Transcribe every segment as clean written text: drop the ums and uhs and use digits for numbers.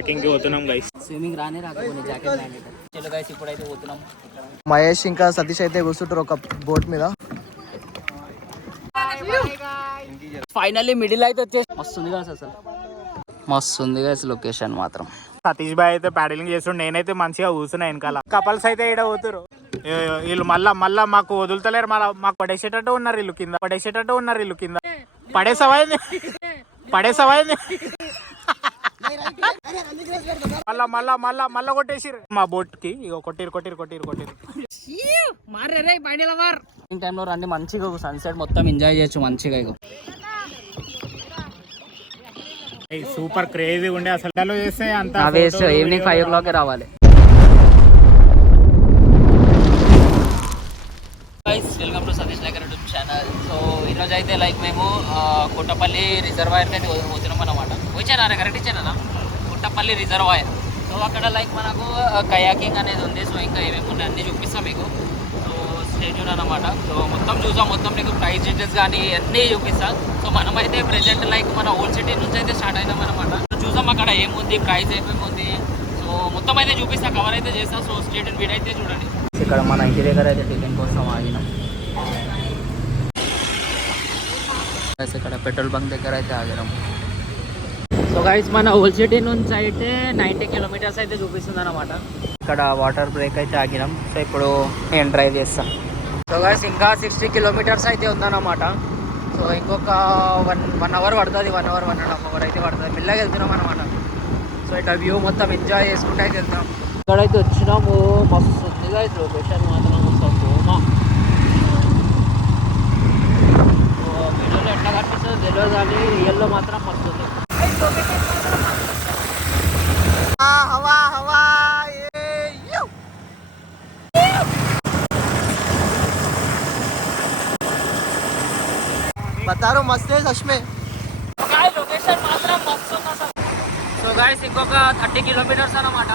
Kayaking కి పోతున్నాం guys. Swimming రానే రాకపోతే జాకెట్ చలో గైస్ ఇప్పుడైతే పోతున్నాం. మహేష్ ఇంకా సతీష్ అయితే కూర్చుంటారు ఒక బోట్ మీద. ఫైనల్లీ మిడిల్ అయితే వచ్చేసి మస్తుంది కదా అసలు, మస్తుంది కదా లొకేషన్ మాత్రం. సతీష్ బాయ్ అయితే ప్యాడలింగ్ చేస్తుండే, నేనైతే మంచిగా కూర్చున్నా వెనకాల. కపల్స్ అయితే ఈడ పోతురు. వీళ్ళు మళ్ళా మాకు వదులుతలేరు. మళ్ళీ మాకు పడేసేటట్టు ఉన్నారు వీళ్ళు కింద. పడేసవాయింది మళ్ళా కొట్టేసిరు మా బోట్ కి. ఇగో కొట్టిరు. ఈవినింగ్ టైంలో రండి, మంచిగా సన్సెట్ మొత్తం ఎంజాయ్ చేయొచ్చు మంచిగా. ఇగో సూపర్ క్రేజీ ఉండే అసలు. చేస్తే అంత ఈవినింగ్ 5 o'clock రావాలి. Welcome to Satish Nagar YouTube channel. So ఈరోజు అయితే లైక్ మేము కొట్టపల్లి రిజర్వాయర్కి అయితే పోతున్నాం అనమాట. వచ్చానా కరెక్ట్ ఇచ్చానా? కొట్టపల్లి రిజర్వాయర్. సో అక్కడ లైక్ మనకు కయాకింగ్ అనేది ఉంది. సో ఇంకా ఏమేమి ఉన్నాయి అన్నీ చూపిస్తాం మీకు. సో స్టేట్యూన్ అనమాట. సో మొత్తం చూసాం, మొత్తం నీకు ప్రైస్ డీటెయిల్స్ కానీ అన్నీ చూపిస్తాం. సో మనమైతే ప్రెజెంట్ లైక్ మన ఓల్డ్ సిటీ నుంచి అయితే స్టార్ట్ అయినాం అనమాట. చూసాం అక్కడ ఏముంది, ప్రైస్ ఏమేమి. సో మొత్తం అయితే చూపిస్తాం, కవర్ అయితే చేస్తాం. సో స్టేట్యూన్ వీడియో అయితే చూడండి. ఇక్కడ మన ఇంటి దగ్గర అయితే టిఫిన్ కోసం ఆగినాం. ఇక్కడ పెట్రోల్ బంక్ దగ్గర అయితే ఆగినాం. సో గైస్ మన ఓల్డ్ సిటీ నుంచి అయితే 90 kilometers అయితే చూపిస్తుంది అనమాట. ఇక్కడ వాటర్ బ్రేక్ అయితే ఆగినాం. సో ఇప్పుడు నేను డ్రైవ్ చేస్తాం. సో గైస్ ఇంకా 60 kilometers అయితే ఉందన్నమాట. సో ఇంకొక వన్ అవర్ పడుతుంది, 1 hour 1.5 hour అయితే పడుతుంది. మెల్లగా వెళ్తున్నాం అనమాట. సో ఇక్కడ వ్యూ మొత్తం ఎంజాయ్ చేసుకుంటూ అయితే వెళ్తాం. ఇక్కడైతే వచ్చినాము, మస్తు ఉంది గైస్ లొకేషన్ మాత్రం. వీడియోలో ఎట్లా కనిపిస్తుందో తెలియదు కానీ రియల్లో మాత్రం మస్తు ఉంది. బతారో మస్తే సష్మే లొకేషన్ మాత్రం మస్తు ఉంది అసలు. సో గైస్ ఇంకొక 30 kilometers అన్నమాట.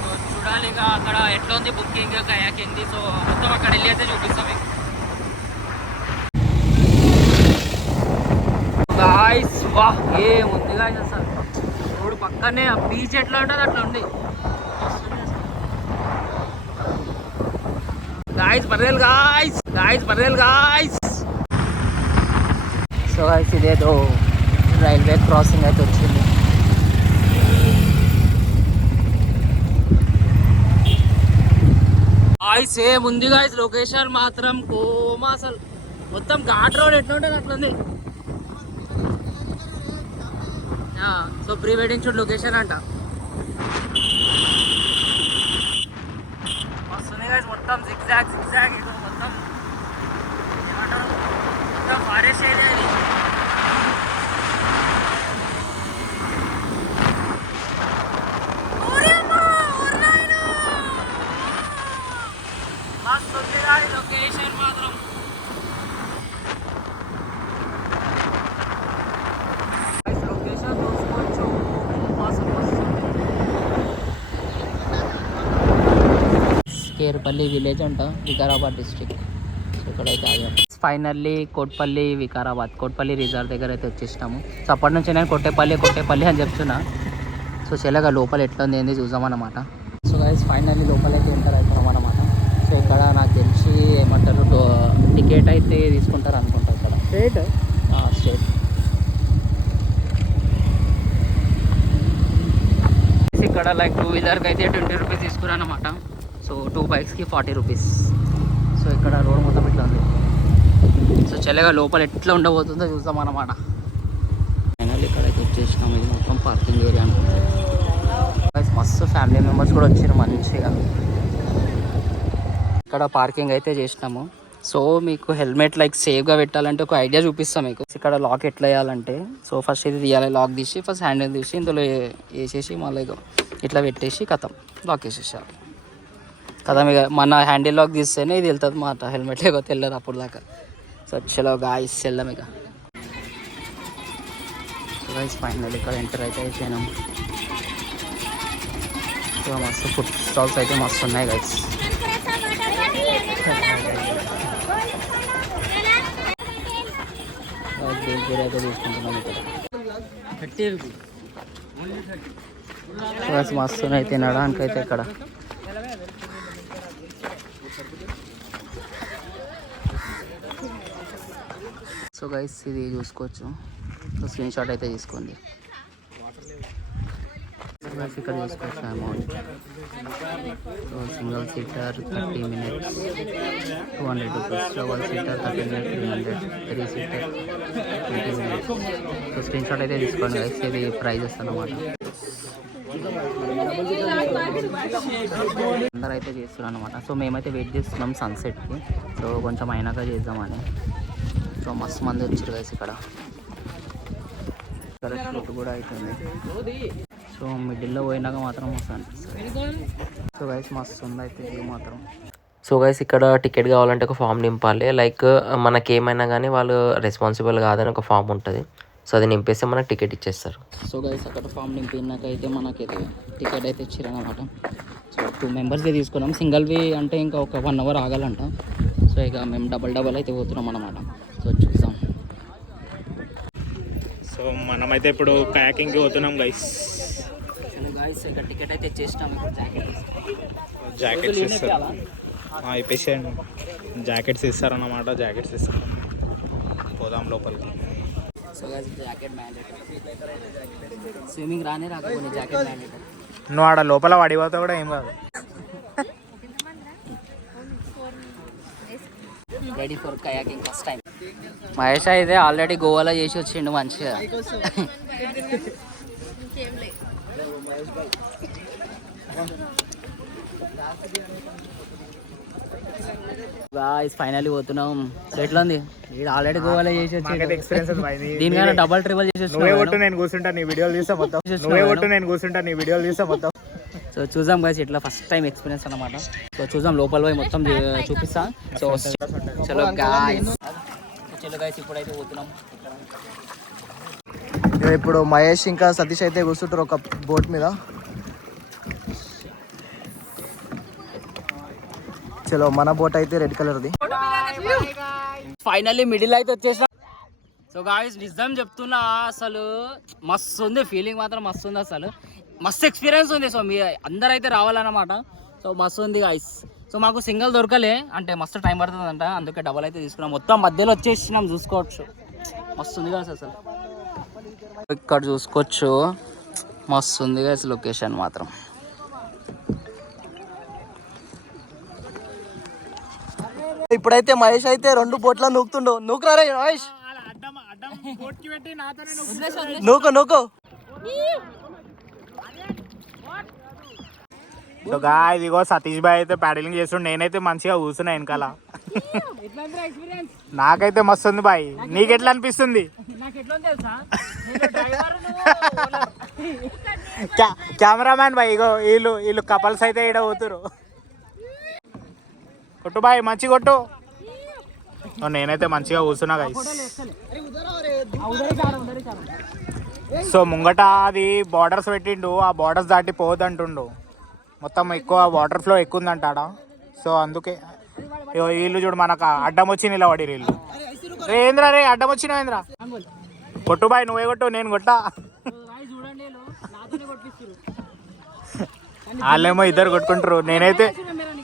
సో చూడాలి ఇక అక్కడ ఎట్లా ఉంది బుకింగ్ కయాకింగ్. సో మొత్తం అక్కడ వెళ్ళి అయితే చూపిస్తాం మీకు. గాయస్ వాహ్ ఏముంది గాయస్ అసలు. రోడ్డు పక్కనే ఆ బీచ్ ఎట్లా ఉంటుంది అట్లా ఉంది గాయస్. బర్రెలు గాయస్. సో గాయస్ ఇదేదో రైల్వే క్రాసింగ్ అయితే వచ్చింది. గాయస్ ఏముంది గాయస్ లొకేషన్ మాత్రం కోమా అసలు. మొత్తం ఘాట్ రోడ్ ఎట్లా ఉంటుంది అట్లా ఉంది. So pre wedding shoot location అంట. వస్తుంది గాయస్ మొత్తం జిగ్జాగ్ ఇటు మొత్తం మొత్తం ఫారెస్ట్ ఏరియా ఇది. వస్తుంది గాయస్ లొకేషన్ మాత్రం. కేర్పల్లి విలేజ్ అంట, వికారాబాద్ డిస్ట్రిక్ట్. సో ఇక్కడైతే ఆగాం. ఫైనల్లీ కోట్పల్లి రిజార్ట్ దగ్గర అయితే వచ్చేసినాము. సో అప్పటి నుంచి నేను కొట్టేపల్లి అని చెప్తున్నా. సో చెల్లగా లోపల ఎట్లా ఉంది ఏంది చూద్దామన్నమాట. సో గైస్ ఫైనల్లీ లోపలైతే ఎంటర్ అవుతున్నాం అన్నమాట. సో ఇక్కడ నాకు తెలిసి ఏమంటారు టికెట్ అయితే తీసుకుంటారు అనుకుంటా ఇక్కడ. స్టేట్ ఇక్కడ లైక్ 2 wheelerకి అయితే 20 rupees తీసుకున్నాను అనమాట. So 2 bikesకి 40 rupees. సో ఇక్కడ రోడ్ మొత్తం ఇట్లా ఉంది. సో చల్లగా లోపల ఎట్లా ఉండబోతుందో చూద్దాం అన్నమాట. ఫైనల్ ఇక్కడైతే వచ్చేసినాం. ఇది మొత్తం పార్కింగ్ ఏరియా అనుకుంటాం. మస్తు ఫ్యామిలీ మెంబర్స్ కూడా వచ్చారు మంచిగా. ఇక్కడ పార్కింగ్ అయితే చేసినాము. సో మీకు హెల్మెట్ లైక్ సేఫ్గా పెట్టాలంటే ఒక ఐడియా చూపిస్తాం మీకు. ఇక్కడ లాక్ ఎట్లా వేయాలంటే, సో ఫస్ట్ ఇది తీయాలి. లాక్ తీసి ఫస్ట్ హ్యాండిల్ తీసి ఇందులో వేసేసి మళ్ళీ ఇట్లా పెట్టేసి కథం లాక్ వేసేసారు కదా. ఇక మన హ్యాండిల్ లాక్ తీస్తేనే ఇది వెళ్తుంది మాట. హెల్మెట్ లేకపోతే వెళ్ళదు అప్పుడు దాకా. సో చలో గాయస్ వెళ్దాం ఇక. సో గాయస్ ఫైనల్ ఇక్కడ ఎంటర్ అయితే అయిపోయినాం. సో మస్తు ఫుడ్ స్టాల్స్ అయితే మస్తు ఉన్నాయి గాయస్. బేల్పూరి అయితే తీసుకుంటున్నాం ఇక్కడ. 30 rupees మస్తు అయితే తినడానికి అయితే ఇక్కడ సో గైస్ ఇది చూసుకోవచ్చు. సో స్క్రీన్ షాట్ అయితే తీసుకోండి. ఇక్కడ చూసుకోవచ్చు amount. So single seater 30 minutes 200 rupees, double seater 30 minutes 300, 3 seater 20 minutes. So screen shot అయితే తీసుకోండి గైస్. ఇది ప్రైజెస్ అన్నమాట. అందరూ అయితే చేస్తున్నారు అనమాట. సో మేమైతే వెయిట్ చేస్తున్నాం సన్సెట్కి. సో కొంచెం అయినాక చేద్దామని. సో మస్తు మంది వచ్చారు గైస్ ఇక్కడ. ఫుడ్ కూడా అవుతుంది. సో మిడిల్లో పోయినాక మాత్రం మస్తు అనిపిస్తుంది. సో గైస్ మస్తు ఉంది అయితే వ్యూ మాత్రం. సో గైస్ ఇక్కడ టికెట్ కావాలంటే ఒక ఫామ్ నింపాలి. లైక్ మనకేమైనా కానీ వాళ్ళు రెస్పాన్సిబుల్ కాదని ఒక ఫామ్ ఉంటుంది. సో అది నింపేస్తే మనకు టికెట్ ఇచ్చేస్తారు. సో గైస్ అక్కడ ఫామ్ నింపినాక అయితే మనకైతే టికెట్ అయితే ఇచ్చారనమాట. సో 2 మెంబర్స్కి తీసుకున్నాం. సింగిల్వి అంటే ఇంకా ఒక 1 hour ఆగాలంట. సో ఇక మేము డబల్ అయితే పోతున్నాం అన్నమాట. సో చూద్దాం. సో మనమైతే ఇప్పుడు కయాకింగ్కి పోతున్నాం గైస్. చలో గైస్ ఇక్కడ టికెట్ అయితే ఇచ్చేసినాం. ఇప్పుడు జాకెట్స్ ఇస్తారు. ఇప్పేసేయండి. జాకెట్స్ ఇస్తారన్నమాట. జాకెట్స్ ఇస్తారు. పోదాం లోపలికి. So guys jacket mandatory. Swimming రానే రాకపోతే జాకెట్ మ్యాండేటరీ. నువ్వు ఆడ లోపల పడిపోతా కూడా ఏం కాదు. Ready for kayaking first time. Mahesh అయితే ఆల్రెడీ గోవాలో చేసి వచ్చిండు మంచిగా. గాయ్స్ ఫైనల్లీ పోతున్నాం. సో ఎట్లా ఉంది? వీడు ఆల్రెడీ గోవాలో చేసి వచ్చిండు. ఎక్స్పీరియన్స్ దీనికన్నా డబల్ ట్రిబుల్ చేసి నువ్వే కొట్టు నేను కూర్చుంటా నీ వీడియోలు తీస్తా మొత్తం. నువ్వే కొట్టు నేను కూర్చుంటా నీ వీడియోలు తీస్తా మొత్తం. సో చూద్దాం గైస్ ఇట్లా ఫస్ట్ టైం ఎక్స్పీరియన్స్ అన్నమాట. సో చూద్దాం లోపల పోయి మొత్తం చూపిస్తా. సో చలో గాయ్స్. చలో గైస్ ఇప్పుడైతే పోతున్నాం. ఇప్పుడు మహేష్ ఇంకా సతీష్ అయితే కూర్చుంటారు ఒక బోట్ మీద. చలో మన బోట్ అయితే రెడ్ కలర్ది. ఫైనల్లీ మిడిల్ అయితే వచ్చేసిన. సో గాయ్స్ నిజం చెప్తున్నా అసలు మస్తు ఉంది. ఫీలింగ్ మాత్రం మస్తు ఉంది. అసలు మస్తు ఎక్స్పీరియన్స్ ఉంది. సో మీ అందరూ అయితే రావాలన్నమాట. సో మస్తు ఉంది గాయ్స్. సో మాకు సింగిల్ దొరకలే అంటే మస్తు టైం పడుతుందంట. అందుకే డబల్ అయితే తీసుకున్నాం. మొత్తం మధ్యలో వచ్చేసినాం. చూసుకోవచ్చు మస్తు ఉంది గాయ్స్. అసలు ఇక్కడ చూసుకోవచ్చు మస్తు ఉంది గాయ్స్ లొకేషన్ మాత్రం. ఇప్పుడైతే మహేష్ అయితే 2 బోట్ల నూకుతుండు. నూకురా రే మహేష్. నూకు నూకు. సో గాయ్స్ ఇగో సతీష్ భాయ్ అయితే ప్యాడలింగ్ చేస్తుండే. నేనైతే మంచిగా కూర్చున్నా వెనకాల. నాకైతే మస్తు ఉంది బాయ్. నీకెట్లా అనిపిస్తుంది? కెమెరామ్యాన్ బాయ్ ఇగో వీళ్ళు కపల్స్ అయితే ఈడ పోతురు. కొట్టు బాయ్ మంచి కొట్టు. నేనైతే మంచిగా కూర్చున్నా గైస్. సో ముంగట అది బార్డర్స్ పెట్టిండు. ఆ బార్డర్స్ దాటి పోవద్దంటుండు. మొత్తం ఎక్కువ వాటర్ ఫ్లో ఎక్కువ ఉందంట ఆడ. సో అందుకే వీళ్ళు చూడు మనకు అడ్డం వచ్చి నిలబడి వీళ్ళు. ఏంద్రా రే అడ్డం వచ్చిన ఏంద్రా? కొట్టు బాయ్ నువ్వే కొట్టు నేను కొట్టా. వాళ్ళేమో ఇద్దరు కొట్టుకుంటారు.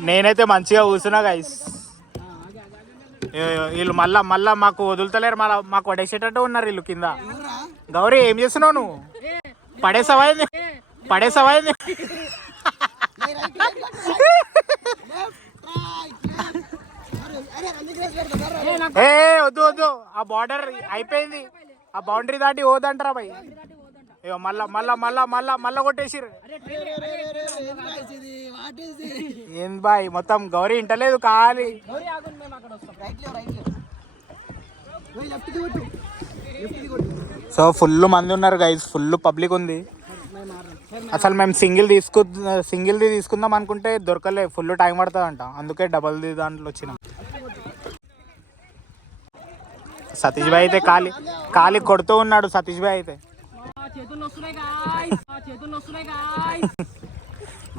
నేనైతే మంచిగా కూర్చున్నా గైస్. వీళ్ళు మళ్ళా మాకు వదులుతలేరు. మాకు పడేసేటట్టు ఉన్నారు వీళ్ళు కింద. గౌరీ ఏం చేస్తున్నావు నువ్వు? పడేసావా? వద్దు ఆ బార్డర్ అయిపోయింది. ఆ బౌండరీ దాటి పోదంటారా భయ్. ఇగో మళ్ళా కొట్టేసిరు. ఏం బాయ్ మొత్తం గౌరీ ఇంటలేదు ఖాళీ. సో ఫుల్ మంది ఉన్నారు గైస్. ఫుల్ పబ్లిక్ ఉంది. అసలు మేము సింగిల్ది తీసుకుందాం అనుకుంటే దొరకలే. ఫుల్ టైం పడుతుందంట. అందుకే డబల్ది దాంట్లో వచ్చినాం. సతీష్ భాయ్ అయితే ఖాళీ కొడుతూ ఉన్నాడు. సతీష్ భాయ్ అయితే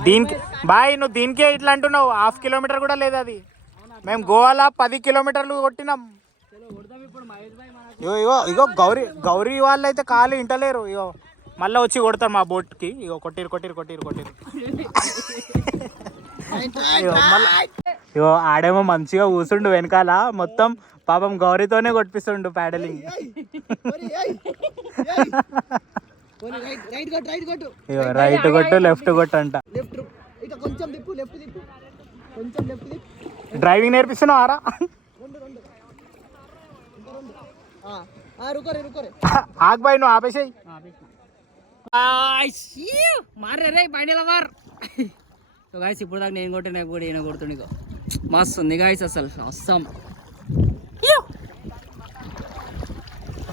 దీనికి బాయ్ నువ్వు దీనికే ఇట్లా అంటున్నావు. 1/2 కిలోమీటర్ కూడా లేదు అది. మేము గోవాలో 10 కిలోమీటర్లు కొట్టినాం. ఇగో గౌరీ వాళ్ళు అయితే ఖాళీ ఇంటలేరు. ఇగో మళ్ళీ వచ్చి కొడతారు మా బోట్కి. ఇగో కొట్టిరు ఇగో ఆడేమో మంచిగా కూర్చుండు వెనకాల, మొత్తం పాపం గౌరీతోనే కొట్టిస్తుండు ప్యాడలింగ్. రైట్ కొట్టు లెఫ్ట్ కొట్టు అంట. డ్రైవింగ్ నేర్పిస్తున్నావారా? ఆగ్ బాయ్, నువ్వు ఆపేసాయి. మారే బండిలో మార్. సో గాయస్ ఇప్పుడు దాకా నేను కొట్టిన కూడా ఈయన కొడుతుండే. మస్తు ఉంది గాయస్, అసలు అస్సాం.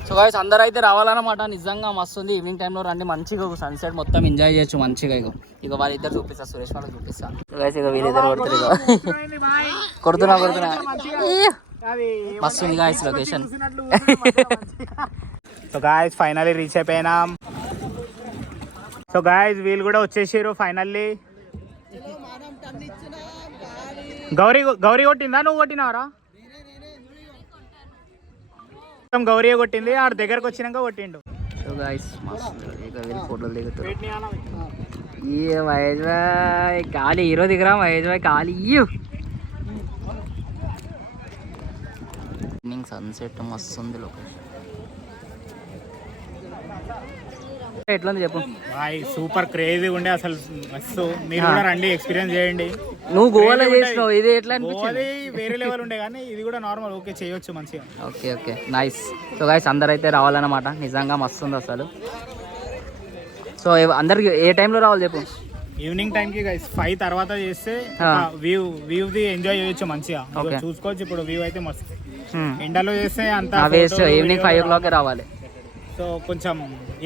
సో గాయస్ అందరూ అయితే రావాలన్నమాట, నిజంగా మస్తు ఉంది. ఈవినింగ్ టైంలో రండి, మంచిగా సన్సెట్ మొత్తం ఎంజాయ్ చేయొచ్చు మంచిగా. ఇక వాళ్ళిద్దరు చూపిస్తా, సురేష్ వాళ్ళకి చూపిస్తా. సో గాయస్ ఇక వీళ్ళిద్దరు కొడుతున్నా మస్తు ఉంది guys location. So guys finally reach అయిపోయినాం. సో గాయస్ వీళ్ళు కూడా వచ్చేసారు ఫైనల్లీ. గౌరీ కొట్టిందా, నువ్వు కొట్టినావరా? గౌరీ కొట్టింది, ఆడ దగ్గరకు వచ్చినాక కొట్టిండు. సో గాయస్ మస్తు ఇక వీళ్ళు ఫోటోలు దిగుతారు. ఈ మహేష్ భాయ్ ఖాళీ, హీరో దిగరా మహేష్ భాయ్ ఖాళీ. ఈవినింగ్ సన్సెట్ మస్తు ఉంది లొకేషన్. ఎట్లా చెప్పు బాయ్, సూపర్ క్రేజీ ఉండే అసలు మస్తు. మీరు కూడా రండి, ఎక్స్పీరియన్స్ చేయండి. నువ్వు గోవాలో చేసినావు, ఇది ఎట్లా అనిపించింది? వేరే లెవెల్ ఉండే కానీ ఇది కూడా నార్మల్, ఓకే చేయొచ్చు మంచిగా. Okay nice. సో గైస్ అందరు అయితే రావాలన్నమాట, నిజంగా మస్తు ఉంది అసలు. సో అందరికి ఏ టైంలో రావాలి చెప్పు? ఈవినింగ్ టైం కి గైస్ 5 తర్వాత చేస్తే వ్యూ ది ఎంజాయ్ చేయొచ్చు మంచిగా, చూసుకోవచ్చు. ఇప్పుడు వ్యూ అయితే మస్తు. ఎండలో చేస్తే అంత వేస్ట్, ఈవినింగ్ 5 o'clock రావాలి. సో కొంచెం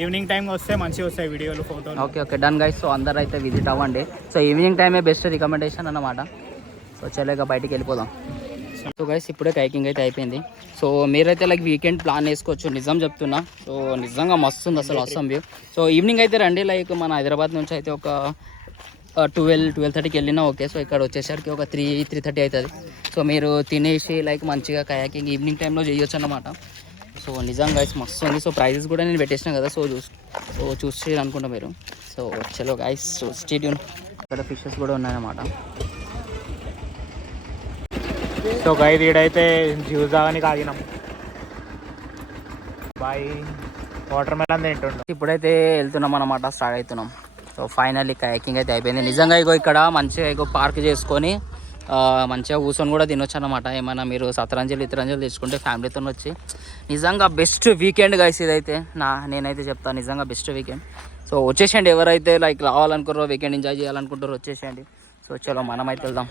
ఈవినింగ్ టైం వస్తే మంచిగా వస్తాయి వీడియోలు, ఫోటోలు. Okay done guys. సో అందరు అయితే విజిట్ అవ్వండి. సో ఈవినింగ్ టైమే బెస్ట్ రికమెండేషన్ అన్నమాట. సో చలేగా బయటికి వెళ్ళిపోదాం. సో గైస్ ఇప్పుడే కైకింగ్ అయితే అయిపోయింది. సో మీరైతే లైక్ వీకెండ్ ప్లాన్ వేసుకోవచ్చు, నిజం చెప్తున్నా. సో నిజంగా మస్తు ఉంది అసలు, అస్సాం వ్యూ. సో ఈవినింగ్ అయితే రండి, లైక్ మన హైదరాబాద్ నుంచి అయితే ఒక 12-12:30కి వెళ్ళినా ఓకే. సో ఇక్కడ వచ్చేసరికి ఒక 3-3:30 అవుతుంది. సో మీరు తినేసి లైక్ మంచిగా కయాకింగ్ ఈవినింగ్ టైంలో చేయొచ్చు అన్నమాట. సో నిజంగా గైస్ మస్తు ఉంది. సో ప్రైజెస్ కూడా నేను పెట్టేసిన కదా, సో చూసి అనుకుంటా మీరు. సో చలో గైస్, సో స్టే ట్యూన్. ఇక్కడ ఫిషెస్ కూడా ఉన్నాయన్నమాట. సో గైస్ ఈడైతే జ్యూస్ తాగని ఆగినాం. బాయ్ వాటర్ మెలన్ తింటుండు. ఇప్పుడైతే వెళ్తున్నాం అన్నమాట, స్టార్ట్ అవుతున్నాం. సో ఫైనల్లీ కయాకింగ్ అయితే అయిపోయింది. నిజంగా ఇగో ఇక్కడ మంచిగా పార్క్ చేసుకొని మంచిగా కూర్చొని కూడా తినొచ్చు అన్నమాట. ఏమైనా మీరు సతరంజలు ఇతరంజలు తెచ్చుకుంటే ఫ్యామిలీతో వచ్చి నిజంగా బెస్ట్ వీకెండ్ గైస్ ఇదైతే. నేనైతే చెప్తాను నిజంగా బెస్ట్ వీకెండ్. సో వచ్చేసేయండి, ఎవరైతే లైక్ రావాలనుకుంటారో, వీకెండ్ ఎంజాయ్ చేయాలనుకుంటారో వచ్చేసేయండి. సో చలో మనమైతే వెళ్దాం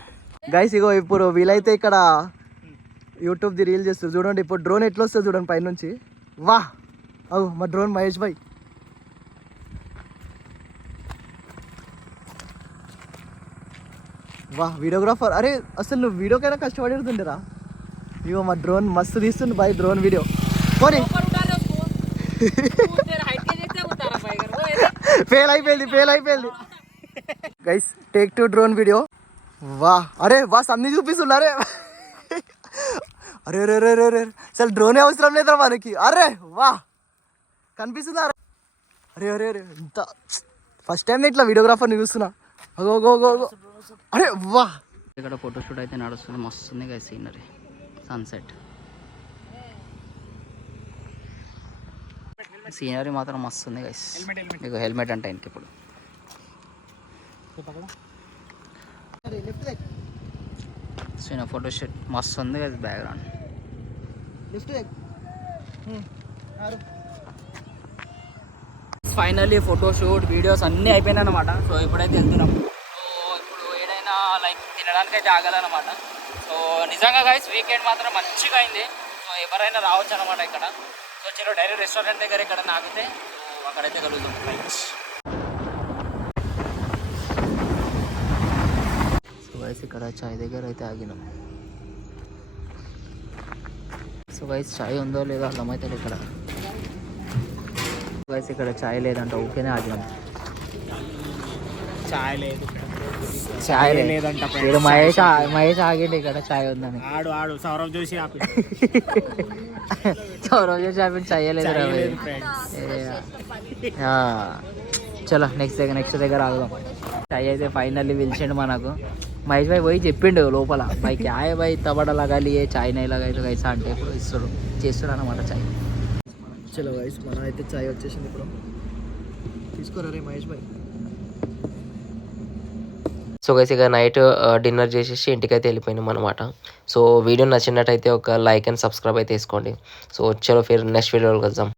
గైస్. ఇగో ఇప్పుడు వీలైతే ఇక్కడ యూట్యూబ్ది రీల్ చేస్తారు చూడండి. ఇప్పుడు డ్రోన్ ఎట్లా వస్తుంది చూడండి పైనుంచి. వా అవు మా డ్రోన్ మహేష్ భాయ్. వా వీడియోగ్రాఫర్, అరే అసలు నువ్వు వీడియోకైనా కష్టపడుతుండేరా. ఇగో మా డ్రోన్ మస్తు తీస్తుంది బాయ్, డ్రోన్ వీడియో. పోనీ ఫెయిల్ అయిపోయింది గైస్. Take 2 drone video. వా అరే వా అన్ని చూపిస్తున్నారే. అరే రే రే రే రే అసలు డ్రోనే అవసరం లేదా మనకి. అరే వా కనిపిస్తుందా? అరే అరే అరే ఇంత ఫస్ట్ టైం ఇట్లా వీడియోగ్రాఫర్ని చూస్తున్నా. అగో అరే వా. ఇక్కడ ఫోటోషూట్ అయితే నడుస్తుంది, మస్తుంది గైస్ సీనరీ, సన్సెట్ సీనరీ మాత్రం మస్తుంది గైస్. మీకు హెల్మెట్ అంటే ఇంక ఇప్పుడు సీన ఫోటోషూట్ మస్తు ఉంది కదా బ్యాక్గ్రౌండ్. ఫైనల్లీ ఫోటోషూట్ వీడియోస్ అన్నీ అయిపోయినాయి అనమాట. సో ఇప్పుడైతే వెళ్తున్నాం. సో ఇప్పుడు ఏదైనా లైక్ తినడానికి అయితే ఆగాలన్నమాట. సో నిజంగా గైస్ వీకెండ్ మాత్రం మంచిగా అయింది. సో ఎవరైనా రావచ్చు అనమాట ఇక్కడ. సో చలో డైరెక్ట్ రెస్టారెంట్ దగ్గర ఇక్కడ ఆగితే సో అక్కడైతే కలుగుతాం ఫ్రెండ్స్. సో గైస్ ఇక్కడ చాయ్ దగ్గర అయితే ఆగినాం. సో గైస్ చాయ్ ఉందో లేదో అర్థమైతే ఇక్కడ. గైస్ ఇక్కడ చాయ్ లేదంట, ఓకేనే ఆగినాం. చాయ్ లేదు. చాయ్ లేదంట ఇక్కడ మహేష్ ఆగండి ఇక్కడ చాయ్ ఉందని. ఆడు సౌరవ్ జోషి ఆపి సౌరవ్ జోషి ఆపి చాయ్ లేదు. చలో నెక్స్ట్ దగ్గర ఆగుదాం. చాయ్ అయితే ఫైనల్లీ పిలిచిండు మనకు. మహేష్ భాయ్ పోయి చెప్పిండు లోపల భాయ్ క్యాయ్ భాయ్ తబడ లగాలి ఏ చాయ్ నై లగాయి కైసా అంటే ఇప్పుడు చేస్తున్నారు అన్నమాట చాయ్. చలో గైస్ మన అయితే చాయ్ వచ్చేసింది ఇప్పుడు. తీసుకోరా రే మహేష్ భాయ్. సో గైస్ ఇక నైట్ డిన్నర్ చేసేసి ఇంటికైతే వెళ్ళిపోయినాం అనమాట. సో వీడియో నచ్చినట్టయితే ఒక లైక్ అండ్ సబ్స్క్రైబ్ అయితే వేసుకోండి. సో చలో ఫిర్ నెక్స్ట్ వీడియోలో కలుద్దాం.